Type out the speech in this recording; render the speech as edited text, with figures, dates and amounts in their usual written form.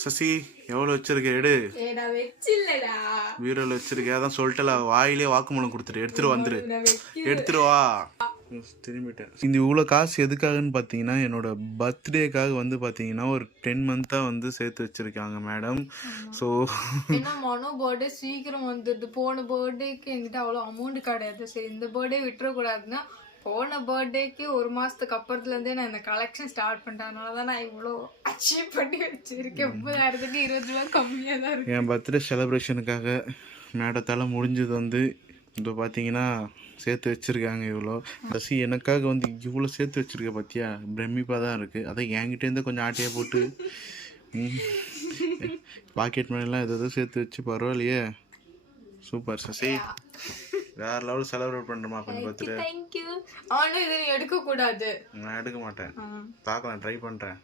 சசி எவ்வளோ வச்சிருக்க எடு. பீரோல வச்சிருக்க. அதான் சொல்லிட்டல, வாயிலே வாக்குமூலம் கொடுத்துட்டு எடுத்துட்டு வந்துரு. எடுத்துட்டு வா. திரும்பிட்டேன். இந்த இவ்வளோ காசு எதுக்காகன்னு பார்த்தீங்கன்னா, என்னோட பர்த்டேக்காக வந்து பார்த்தீங்கன்னா ஒரு 10 மந்த்தாக வந்து சேர்த்து வச்சிருக்காங்க மேடம். ஸோ மனோ பர்த்டே சீக்கிரம் வந்துடுது. போன பர்த்டேக்கு என்கிட்ட அவ்வளோ அமௌண்ட் கிடையாது. சரி இந்த பர்த்டே விட்டுறக்கூடாதுன்னா போன பர்த்டேக்கு ஒரு மாசத்துக்கு அப்புறத்துலேருந்தே நான் இந்த கலெக்ஷன் ஸ்டார்ட் பண்ணிட்டேன். அதனால தான் நான் இவ்வளோ அச்சீவ் பண்ணி வச்சிருக்கேன். 30,000க்கு 20 ரூபா கம்மியாக தான் இருக்கு. என் பர்த்டே செலிப்ரேஷனுக்காக மேடத்தால் முடிஞ்சது வந்து இப்போ பார்த்தீங்கன்னா சேர்த்து வச்சுருக்காங்க இவ்வளோ. பசி எனக்காக வந்து இவ்வளோ சேர்த்து வச்சுருக்க பார்த்தியா, பிரமிப்பாக தான் இருக்குது. அதான் என்கிட்டேருந்து கொஞ்சம் ஆட்டையாக போட்டு பாக்கெட் மணிலாம் எதாவது சேர்த்து வச்சு பரவாயில்லையே. சூப்பர் சசி, வேற லெவல் செலிப்ரேட் பண்ணுறமா கொஞ்சம் பர்த்டே. தேங்க்யூ. ஆனால் இதை நீ எடுக்கக்கூடாது. நான் எடுக்க மாட்டேன், பார்க்கலாம், ட்ரை பண்ணுறேன்.